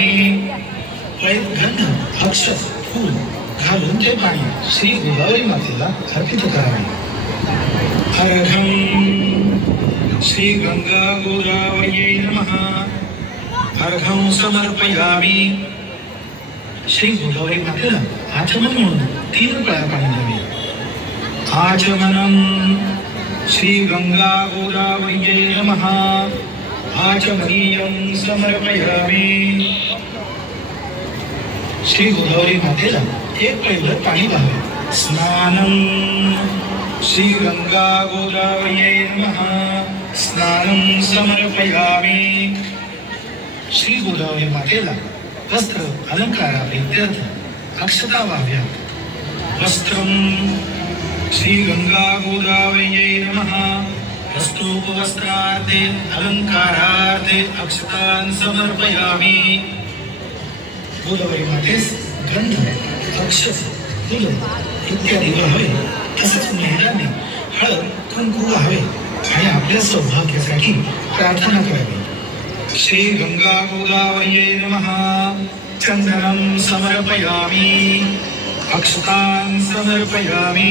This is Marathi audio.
समर्पयामि गंध अक्षत फूल घालून ते पाणी श्री गोदावरी मातेला अर्पित करावे। अर्घं श्री गंगा गोदावरी नमः। अर्घं समर्पयामि। श्री गोदावरी मातेला आचमन म्हणून 3 वेळा पाणी द्यावे। आचमनं श्री गंगा गोदावरी नमः। आचमनीयं समर्पयामि। श्री गोदावरी मातेला 1 पैलर पाणी द्यावे। स्नानं श्री गंगा गोदावरी नमः। स्नानं समर्पयामि। श्री गोदावरी मातेला वस्त्र अलंकाराप्रीत्यर्थ अक्षता वाह्यात। वस्त्रं श्री गंगा गोदावरी नमः। वस्त्रोपवस्त्रार्थे अलंकारार्थे अक्षतान् समर्पयामि। गोदावरी मातेस गंध अक्षत फुल इत्यादी हवे, तसेच महिलांनी हळद कुंकू हवे आणि आपल्या सौभाग्यासाठी प्रार्थना करावी। श्री गंगा गोदावरी नमः। चंदनं समर्पयामि। अक्षतान् समर्पयामि।